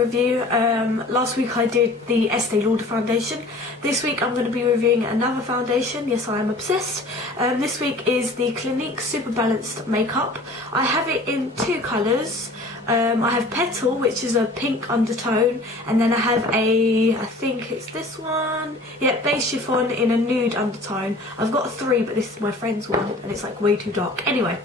review. Last week I did the Estee Lauder foundation. This week I'm going to be reviewing another foundation. Yes, I am obsessed. This week is the Clinique Super Balanced Makeup. I have it in two colours. I have Petal, which is a pink undertone, and then I have I think it's this one, yeah, beige chiffon in a nude undertone. I've got three, but this is my friend's one, and it's like way too dark. Anyway,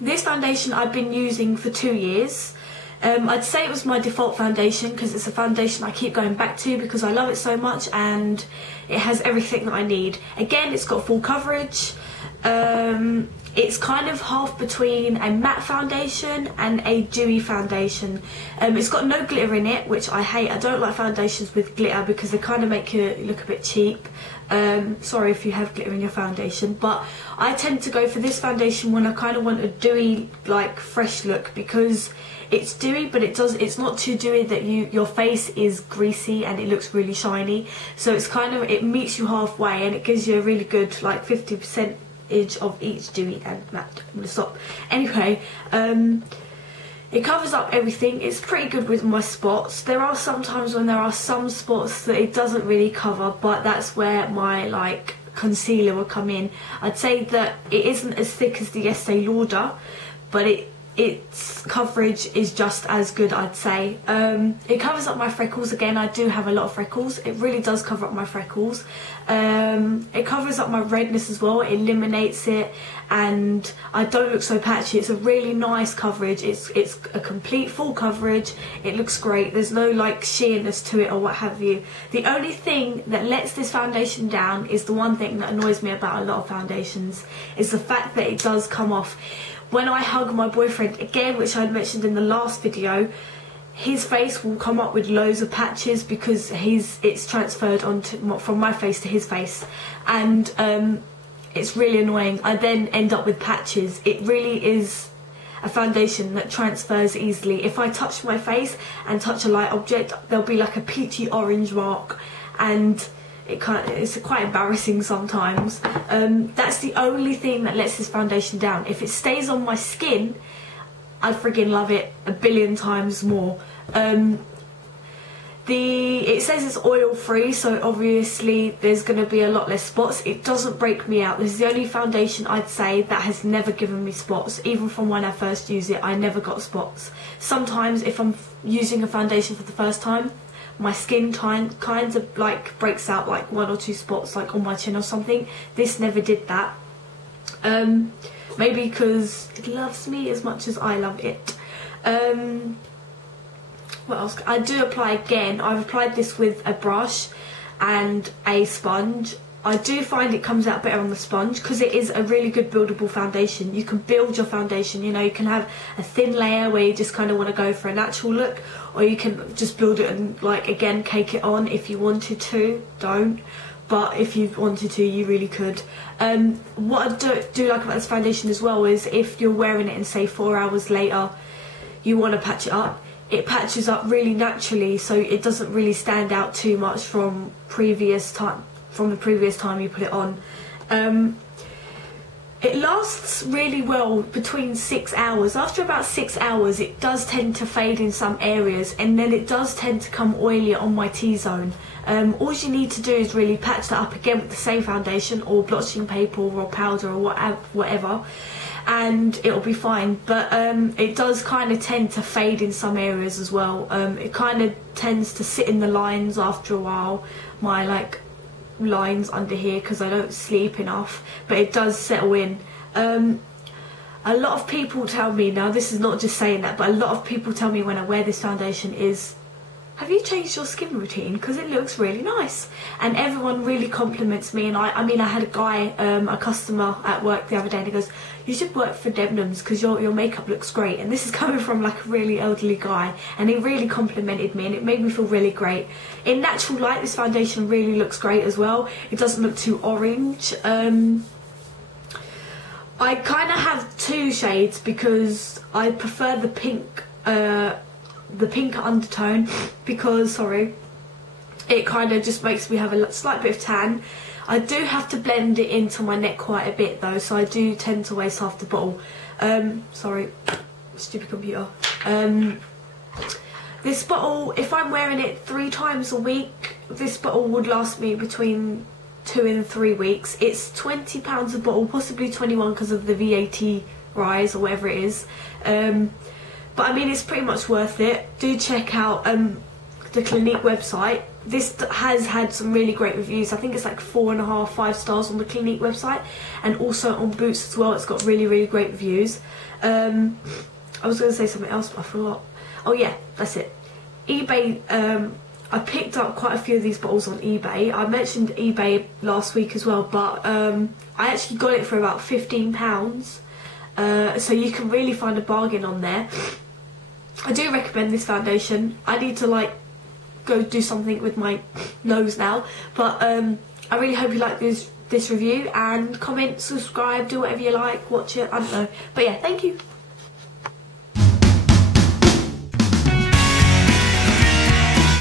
this foundation I've been using for 2 years. I'd say it was my default foundation because it's a foundation I keep going back to because I love it so much and it has everything that I need. Again, it's got full coverage. It's kind of half between a matte foundation and a dewy foundation. It's got no glitter in it, which I hate. I don't like foundations with glitter because they kind of make you look a bit cheap. Sorry if you have glitter in your foundation, but I tend to go for this foundation when I kind of want a dewy, like, fresh look, because it's dewy, but it's not too dewy that your face is greasy and it looks really shiny. So it's kind of, it meets you halfway and it gives you a really good, like, 50% of each dewy and matte. I'm gonna stop. Anyway, it covers up everything. It's pretty good with my spots. There are some times when there are some spots that it doesn't really cover, but that's where my, like, concealer will come in. I'd say that it isn't as thick as the Estee Lauder, but its coverage is just as good, I'd say. It covers up my freckles. Again, I do have a lot of freckles. It really does cover up my freckles. It covers up my redness as well. It eliminates it and I don't look so patchy. It's a really nice coverage. It's a complete full coverage. It looks great. There's no, like, sheerness to it or what have you. The only thing that lets this foundation down is the one thing that annoys me about a lot of foundations, is the fact that it does come off. When I hug my boyfriend, again, which I mentioned in the last video, his face will come up with loads of patches because it's transferred onto from my face to his face, and it's really annoying. I then end up with patches. It really is a foundation that transfers easily. If I touch my face and touch a light object, there'll be like a peachy orange mark, and it's quite embarrassing sometimes. That's the only thing that lets this foundation down. If it stays on my skin, I friggin' love it a billion times more. It says it's oil free, so obviously there's going to be a lot less spots. It doesn't break me out. This is the only foundation I'd say that has never given me spots. Even from when I first used it, I never got spots. Sometimes if I'm using a foundation for the first time, my skin kind of, like, breaks out like 1 or 2 spots, like on my chin or something. This never did that. Maybe because it loves me as much as I love it. What else? I do apply again. I've applied this with a brush and a sponge. I do find it comes out better on the sponge because it is a really good buildable foundation. You can build your foundation, you know, you can have a thin layer where you just kind of want to go for a natural look, or you can just build it and, like, again, cake it on if you wanted to. Don't, but if you wanted to, you really could. What I do like about this foundation as well is if you're wearing it and say 4 hours later you want to patch it up, it patches up really naturally, so it doesn't really stand out too much from the previous time you put it on. It lasts really well between 6 hours. After about 6 hours it does tend to fade in some areas, and then it does tend to come oily on my T-zone. All you need to do is really patch that up again with the same foundation or blotching paper or powder or whatever, and it'll be fine. But it does kind of tend to fade in some areas as well. It kind of tends to sit in the lines after a while, my, like, lines under here, because I don't sleep enough, but it does settle in. A lot of people tell me, now this is not just saying that, but a lot of people tell me when I wear this foundation is, have you changed your skin routine, because it looks really nice? And everyone really compliments me. And I mean, I had a guy, a customer at work the other day, and he goes, you should work for Debenhams because your makeup looks great. And this is coming from, like, a really elderly guy, and he really complimented me and it made me feel really great. In natural light, this foundation really looks great as well. It doesn't look too orange. I kind of have 2 shades because I prefer the pink undertone, because, sorry, it kind of just makes me have a slight bit of tan. I do have to blend it into my neck quite a bit though, so I do tend to waste half the bottle. Sorry, stupid computer. This bottle, if I'm wearing it 3 times a week, this bottle would last me between 2 and 3 weeks. It's £20 a bottle, possibly 21 because of the VAT rise or whatever it is. But I mean, it's pretty much worth it. Do check out the Clinique website. This has had some really great reviews. I think it's like 4.5, 5 stars on the Clinique website, and also on Boots as well. It's got really, really great reviews. I was going to say something else, but I forgot. Oh yeah, that's it. eBay, I picked up quite a few of these bottles on eBay. I mentioned eBay last week as well, but I actually got it for about £15. So you can really find a bargain on there. I do recommend this foundation. I need to like go do something with my nose now, but I really hope you like this review, and comment, subscribe, do whatever you like, watch it, I don't know. But yeah, thank you.